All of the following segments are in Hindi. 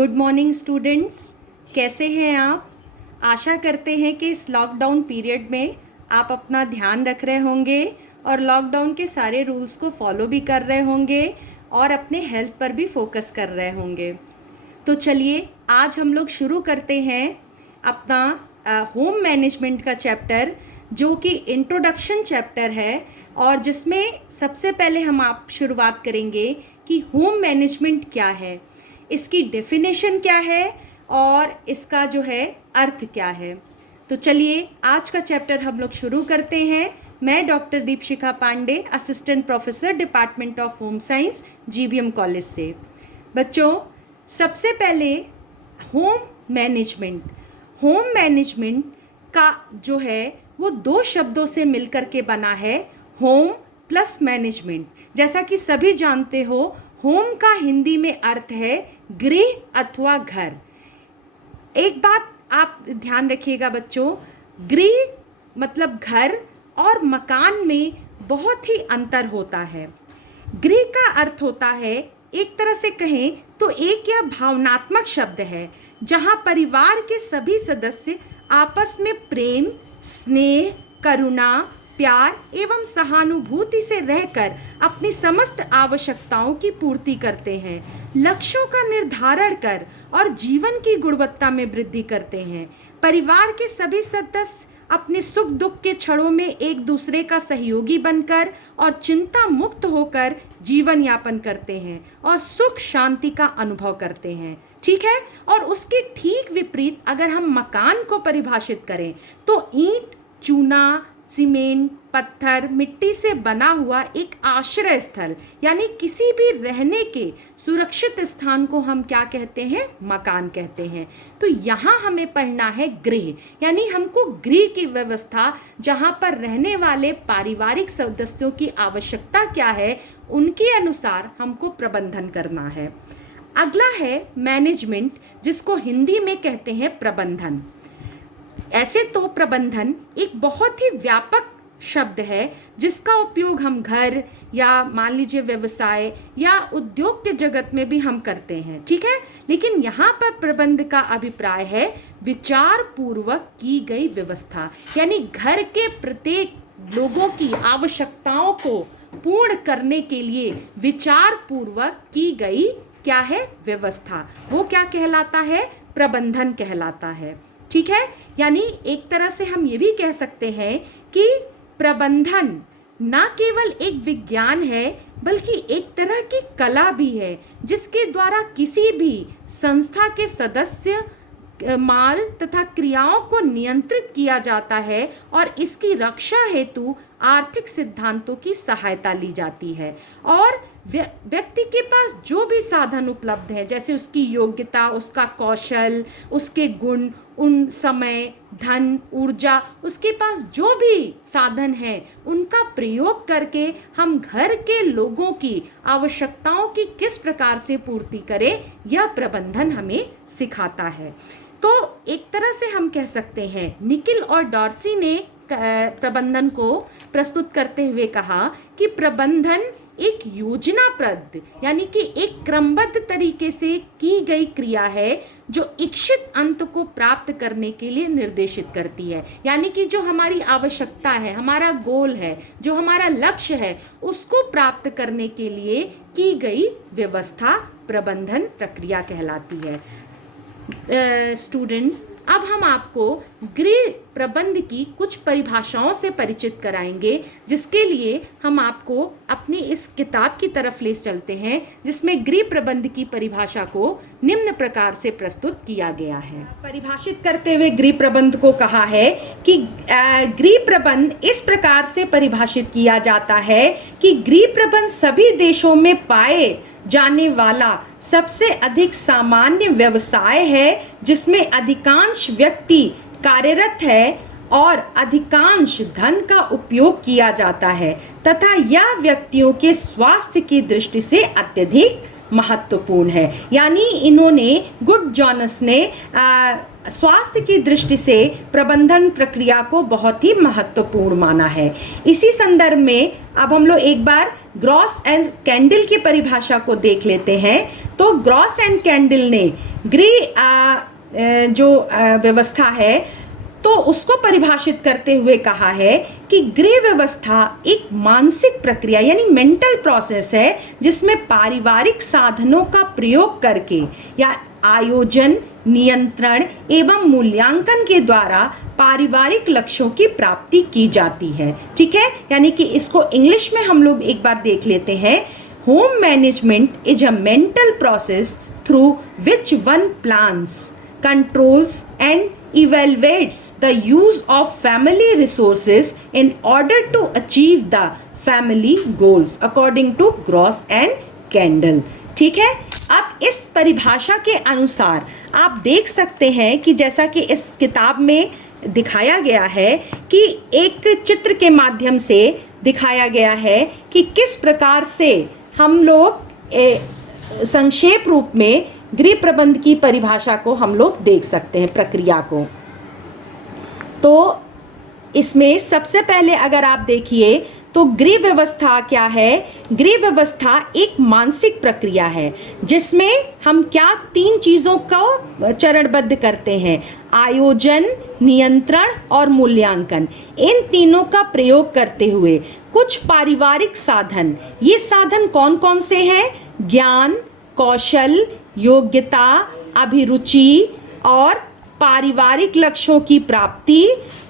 गुड मॉर्निंग स्टूडेंट्स, कैसे हैं आप। आशा करते हैं कि इस लॉकडाउन पीरियड में आप अपना ध्यान रख रहे होंगे और लॉकडाउन के सारे रूल्स को फॉलो भी कर रहे होंगे और अपने हेल्थ पर भी फोकस कर रहे होंगे। तो चलिए आज हम लोग शुरू करते हैं अपना होम मैनेजमेंट का चैप्टर, जो कि इंट्रोडक्शन चैप्टर है और जिसमें सबसे पहले हम आप शुरुआत करेंगे कि होम मैनेजमेंट क्या है, इसकी डेफिनेशन क्या है और इसका जो है अर्थ क्या है। तो चलिए आज का चैप्टर हम लोग शुरू करते हैं। मैं doctor Deepshikha Pandey, assistant professor, department of home science, GBM college से। बच्चों, सबसे पहले होम मैनेजमेंट का जो है वो दो शब्दों से मिलकर के बना है, होम प्लस मैनेजमेंट। जैसा कि सभी जानते हो, होम का हिंदी में अर्थ है गृह अथवा घर। एक बात आप ध्यान रखिएगा बच्चों, गृह मतलब घर और मकान में बहुत ही अंतर होता है। गृह का अर्थ होता है, एक तरह से कहें तो एक यह भावनात्मक शब्द है जहां परिवार के सभी सदस्य आपस में प्रेम, स्नेह, करुणा, प्यार एवं सहानुभूति से रहकर अपनी समस्त आवश्यकताओं की पूर्ति करते हैं, लक्ष्यों का निर्धारण कर और जीवन की गुणवत्ता में वृद्धि करते हैं। परिवार के सभी सदस्य अपने सुख दुख के क्षणों में एक दूसरे का सहयोगी बनकर और चिंता मुक्त होकर जीवन यापन करते हैं और सुख शांति का अनुभव करते हैं। ठीक है। और उसके ठीक विपरीत अगर हम मकान को परिभाषित करें तो ईंट, चूना, सीमेंट, पत्थर, मिट्टी से बना हुआ एक आश्रय स्थल यानी किसी भी रहने के सुरक्षित स्थान को हम क्या कहते हैं, मकान कहते हैं। तो यहाँ हमें पढ़ना है गृह, यानी हमको गृह की व्यवस्था, जहाँ पर रहने वाले पारिवारिक सदस्यों की आवश्यकता क्या है उनके अनुसार हमको प्रबंधन करना है। अगला है मैनेजमेंट, जिसको हिंदी में कहते हैं प्रबंधन। ऐसे तो प्रबंधन एक बहुत ही व्यापक शब्द है जिसका उपयोग हम घर या मान लीजिए व्यवसाय या उद्योग के जगत में भी हम करते हैं। ठीक है। लेकिन यहाँ पर प्रबंध का अभिप्राय है विचार पूर्वक की गई व्यवस्था, यानी घर के प्रत्येक लोगों की आवश्यकताओं को पूर्ण करने के लिए विचार पूर्वक की गई क्या है, व्यवस्था। वो क्या कहलाता है, प्रबंधन कहलाता है। ठीक है। यानी एक तरह से हम ये भी कह सकते हैं कि प्रबंधन ना केवल एक विज्ञान है बल्कि एक तरह की कला भी है, जिसके द्वारा किसी भी संस्था के सदस्य, माल तथा क्रियाओं को नियंत्रित किया जाता है और इसकी रक्षा हेतु आर्थिक सिद्धांतों की सहायता ली जाती है। और व्यक्ति के पास जो भी साधन उपलब्ध है, जैसे उसकी योग्यता, उसका कौशल, उसके गुण, उन समय, धन, ऊर्जा, उसके पास जो भी साधन है उनका प्रयोग करके हम घर के लोगों की आवश्यकताओं की किस प्रकार से पूर्ति करें, यह प्रबंधन हमें सिखाता है। तो एक तरह से हम कह सकते हैं, निकिल और डॉर्सी ने प्रबंधन को प्रस्तुत करते हुए कहा कि प्रबंधन एक योजनाबद्ध यानी कि एक क्रमबद्ध तरीके से की गई क्रिया है जो इच्छित अंत को प्राप्त करने के लिए निर्देशित करती है। यानी कि जो हमारी आवश्यकता है, हमारा गोल है, जो हमारा लक्ष्य है, उसको प्राप्त करने के लिए की गई व्यवस्था प्रबंधन प्रक्रिया कहलाती है। स्टूडेंट्स, अब हम आपको गृह प्रबंध की कुछ परिभाषाओं से परिचित कराएंगे, जिसके लिए हम आपको अपनी इस किताब की तरफ ले चलते हैं, जिसमें गृह प्रबंध की परिभाषा को निम्न प्रकार से प्रस्तुत किया गया है। परिभाषित करते हुए गृह प्रबंध को कहा है कि गृह प्रबंध इस प्रकार से परिभाषित किया जाता है कि गृह प्रबंध सभी देशों में पाए जाने वाला सबसे अधिक सामान्य व्यवसाय है, जिसमें अधिकांश व्यक्ति कार्यरत है और अधिकांश धन का उपयोग किया जाता है तथा यह व्यक्तियों के स्वास्थ्य की दृष्टि से अत्यधिक महत्वपूर्ण है। यानी इन्होंने, गुड जॉनस ने स्वास्थ्य की दृष्टि से प्रबंधन प्रक्रिया को बहुत ही महत्वपूर्ण माना है। इसी संदर्भ में अब हम लोग एक बार ग्रॉस एंड कैंडल की परिभाषा को देख लेते हैं। तो ग्रॉस एंड कैंडल ने जो व्यवस्था है तो उसको परिभाषित करते हुए कहा है कि गृह व्यवस्था एक मानसिक प्रक्रिया यानी मेंटल प्रोसेस है, जिसमें पारिवारिक साधनों का प्रयोग करके या आयोजन, नियंत्रण एवं मूल्यांकन के द्वारा पारिवारिक लक्ष्यों की प्राप्ति की जाती है। ठीक है, यानी कि इसको इंग्लिश में हम लोग एक बार देख लेते हैं। Home management is a mental process through which one plans, controls and evaluates the use of family resources in order to achieve the family goals according to Gross and Kendall। ठीक है, अब इस परिभाषा के अनुसार आप देख सकते हैं कि जैसा कि इस किताब में दिखाया गया है कि एक चित्र के माध्यम से दिखाया गया है कि किस प्रकार से हम लोग संक्षेप रूप में गृह प्रबंध की परिभाषा को हम लोग देख सकते हैं, प्रक्रिया को। तो इसमें सबसे पहले अगर आप देखिए तो गृह व्यवस्था क्या है? गृह व्यवस्था एक मानसिक प्रक्रिया है जिसमें हम क्या 3 चीज़ों को चरणबद्ध करते हैं, आयोजन, नियंत्रण और मूल्यांकन। इन तीनों का प्रयोग करते हुए कुछ पारिवारिक साधन, ये साधन कौन कौन से हैं? ज्ञान, कौशल, योग्यता, अभिरुचि और पारिवारिक लक्ष्यों की प्राप्ति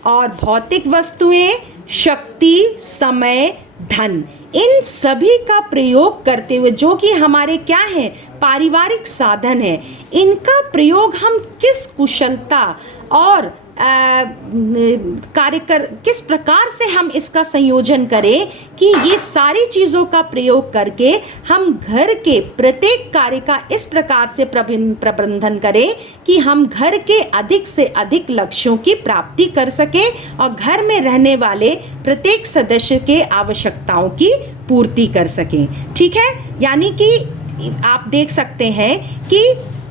और भौतिक वस्तुएं, शक्ति, समय, धन, इन सभी का प्रयोग करते हुए जो कि हमारे क्या हैं, पारिवारिक साधन है, इनका प्रयोग हम किस कुशलता और किस प्रकार से हम इसका संयोजन करें कि ये सारी चीज़ों का प्रयोग करके हम घर के प्रत्येक कार्य का इस प्रकार से प्रबंधन करें कि हम घर के अधिक से अधिक लक्ष्यों की प्राप्ति कर सकें और घर में रहने वाले प्रत्येक सदस्य के आवश्यकताओं की पूर्ति कर सकें। ठीक है, यानी कि आप देख सकते हैं कि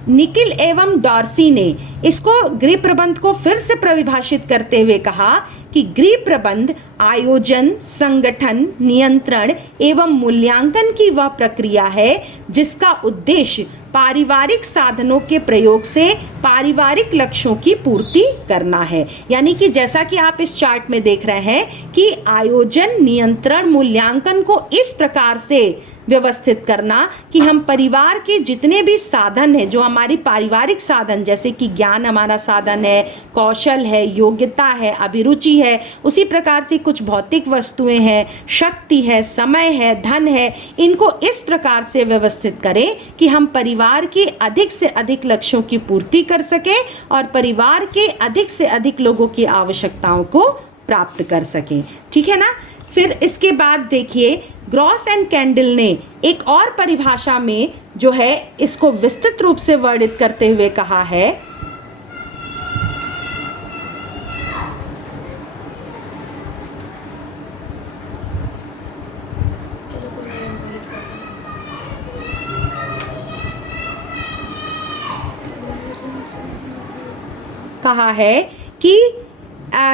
निकिल एवं डार्सी ने इसको गृह प्रबंध को फिर से परिभाषित करते हुए कहा कि गृह प्रबंध आयोजन, संगठन, नियंत्रण एवं मूल्यांकन की वह प्रक्रिया है जिसका उद्देश्य पारिवारिक साधनों के प्रयोग से पारिवारिक लक्ष्यों की पूर्ति करना है। यानी कि जैसा कि आप इस चार्ट में देख रहे हैं कि आयोजन, नियंत्रण, मूल्यांकन को इस प्रकार से व्यवस्थित करना कि हम परिवार के जितने भी साधन हैं, जो हमारी पारिवारिक साधन जैसे कि ज्ञान हमारा साधन है, कौशल है, योग्यता है, अभिरुचि है, उसी प्रकार से कुछ भौतिक वस्तुएं हैं, शक्ति है, समय है, धन है, इनको इस प्रकार से व्यवस्थित करें कि हम परिवार के अधिक से अधिक लक्ष्यों की पूर्ति कर सकें और परिवार के अधिक से अधिक लोगों की आवश्यकताओं को प्राप्त कर सकें। ठीक है ना। फिर इसके बाद देखिए ग्रॉस एंड कैंडल ने एक और परिभाषा में जो है इसको विस्तृत रूप से वर्णित करते हुए कहा है, कि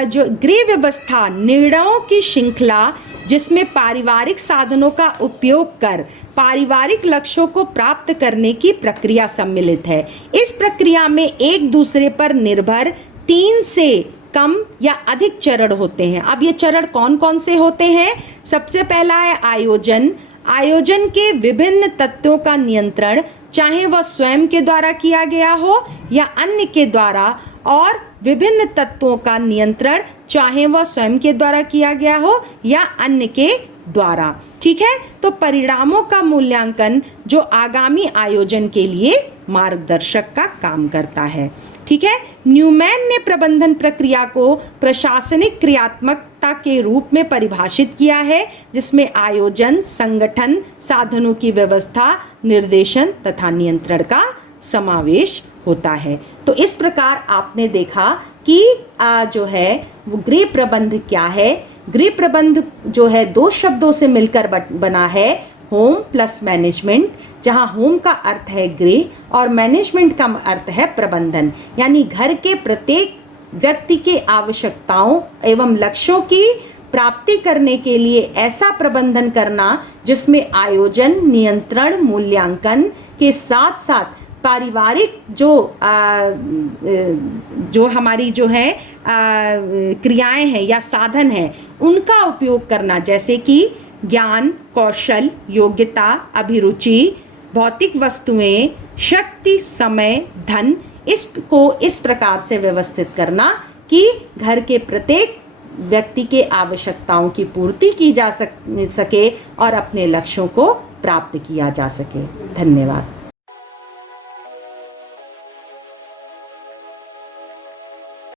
जो गृह व्यवस्था निर्णयों की श्रृंखला जिसमें पारिवारिक साधनों का उपयोग कर पारिवारिक लक्ष्यों को प्राप्त करने की प्रक्रिया सम्मिलित है। इस प्रक्रिया में एक दूसरे पर निर्भर 3 से कम या अधिक चरण होते हैं। अब ये चरण कौन कौन से होते हैं? सबसे पहला है आयोजन। आयोजन के विभिन्न तत्वों का नियंत्रण, चाहे वह स्वयं के द्वारा किया गया हो या अन्य के द्वारा, और विभिन्न तत्वों का नियंत्रण चाहे वह स्वयं के द्वारा किया गया हो या अन्य के द्वारा। ठीक है, तो परिणामों का मूल्यांकन जो आगामी आयोजन के लिए मार्गदर्शक का काम करता है। ठीक है, न्यूमैन ने प्रबंधन प्रक्रिया को प्रशासनिक क्रियात्मकता के रूप में परिभाषित किया है जिसमें आयोजन, संगठन, साधनों की व्यवस्था, निर्देशन तथा नियंत्रण का समावेश होता है। तो इस प्रकार आपने देखा कि जो है वो गृह प्रबंध क्या है। गृह प्रबंध जो है 2 शब्दों से मिलकर बना है, होम प्लस मैनेजमेंट, जहाँ होम का अर्थ है गृह और मैनेजमेंट का अर्थ है प्रबंधन, यानी घर के प्रत्येक व्यक्ति के आवश्यकताओं एवं लक्ष्यों की प्राप्ति करने के लिए ऐसा प्रबंधन करना जिसमें आयोजन, नियंत्रण, मूल्यांकन के साथ साथ पारिवारिक जो हमारी जो है क्रियाएं हैं या साधन हैं उनका उपयोग करना, जैसे कि ज्ञान, कौशल, योग्यता, अभिरुचि, भौतिक वस्तुएं, शक्ति, समय, धन, इसको इस प्रकार से व्यवस्थित करना कि घर के प्रत्येक व्यक्ति के आवश्यकताओं की पूर्ति की जा सके और अपने लक्ष्यों को प्राप्त किया जा सके। धन्यवाद।